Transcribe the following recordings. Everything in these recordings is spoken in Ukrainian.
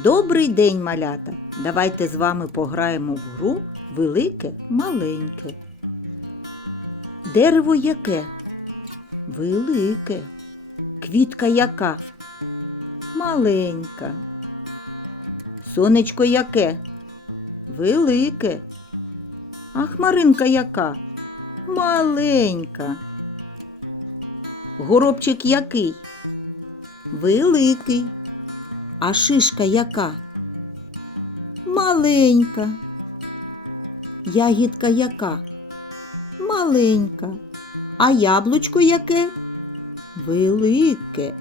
Добрий день, малята! Давайте з вами пограємо в гру велике маленьке. Дерево яке? Велике. Квітка яка? Маленька. Сонечко яке? Велике. А хмаринка яка? Маленька. Горобчик який? Великий. А шишка яка? Маленька. Ягідка яка? Маленька. А яблучко яке? Велике.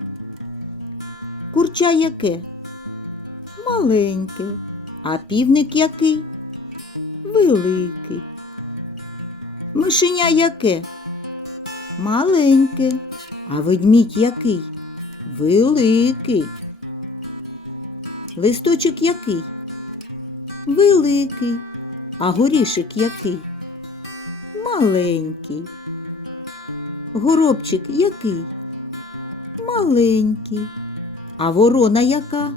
Курча яке? Маленьке. А півник який? Великий. Мишеня яке? Маленьке. А ведмідь який? Великий. Листочок який? Великий. А горішик який? Маленький. Горобчик який? Маленький. А ворона яка?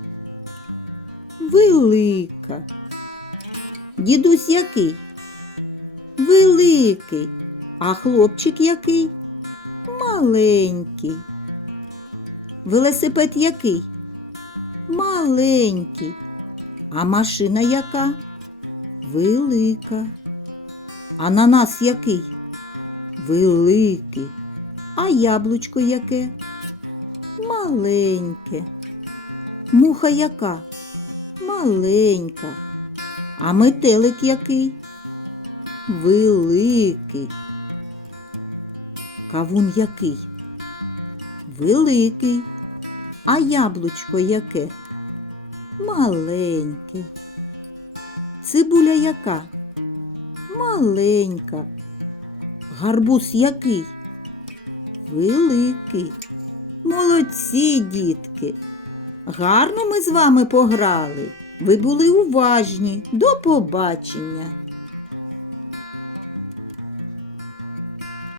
Велика. Дідусь який? Великий. А хлопчик який? Маленький. Велосипед який? Маленький. А машина яка? Велика. Ананас який? Великий. А яблучко яке? Маленьке. Муха яка? Маленька. А метелик який? Великий. Кавун який? Великий. А яблучко яке? Маленьке. Цибуля яка? Маленька. Гарбуз який? Великий. Молодці, дітки. Гарно ми з вами пограли. Ви були уважні. До побачення.